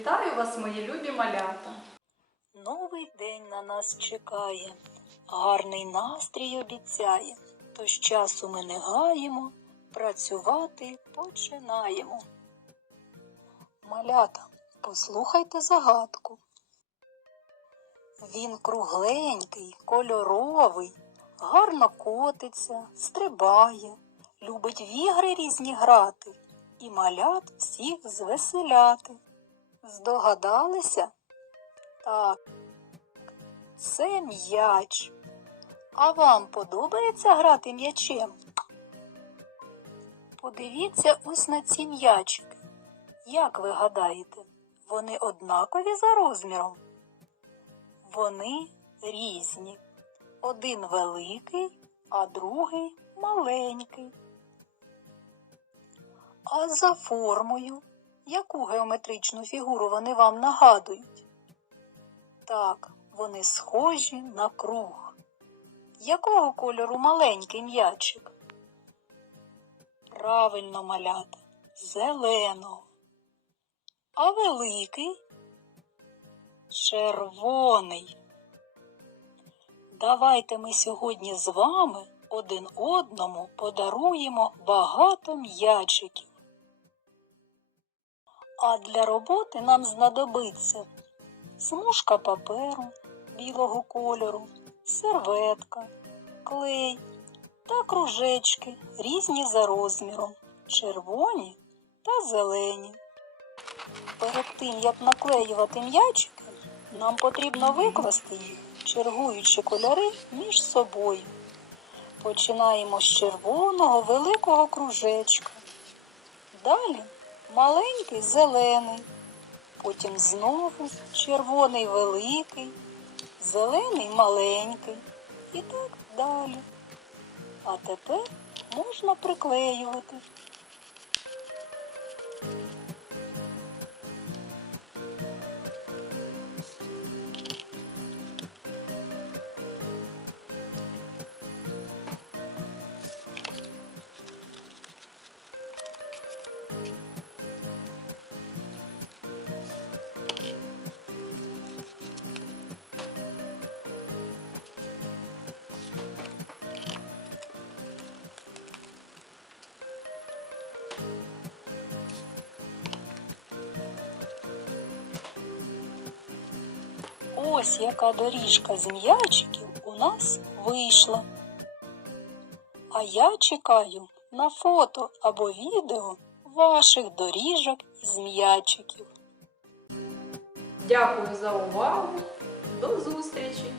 Вітаю вас, мої любі малята! Новий день на нас чекає, гарний настрій обіцяє, тож часу ми не гаємо, працювати починаємо. Малята, послухайте загадку. Він кругленький, кольоровий, гарно котиться, стрибає, любить в ігри різні грати і малят всіх звеселяти. Здогадалися? Так, це м'яч. А вам подобається грати м'ячем? Подивіться ось на ці м'ячики. Як ви гадаєте, вони однакові за розміром? Вони різні. Один великий, а другий маленький. А за формою, яку геометричну фігуру вони вам нагадують? Так, вони схожі на круг. Якого кольору маленький м'ячик? Правильно малята, зеленого. А великий? Червоний. Давайте ми сьогодні з вами один одному подаруємо багато м'ячиків. А для роботи нам знадобиться смужка паперу білого кольору, серветка, клей та кружечки різні за розміром, червоні та зелені. Перед тим, як наклеювати м'ячики, нам потрібно викласти їх, чергуючи кольори між собою. Починаємо з червоного великого кружечка. Далі маленький зелений, потім знову червоний великий, зелений маленький і так далі. А тепер можна приклеювати. Ось яка доріжка з м'ячиків у нас вийшла. А я чекаю на фото або відео ваших доріжок із м'ячиків. Дякую за увагу! До зустрічі!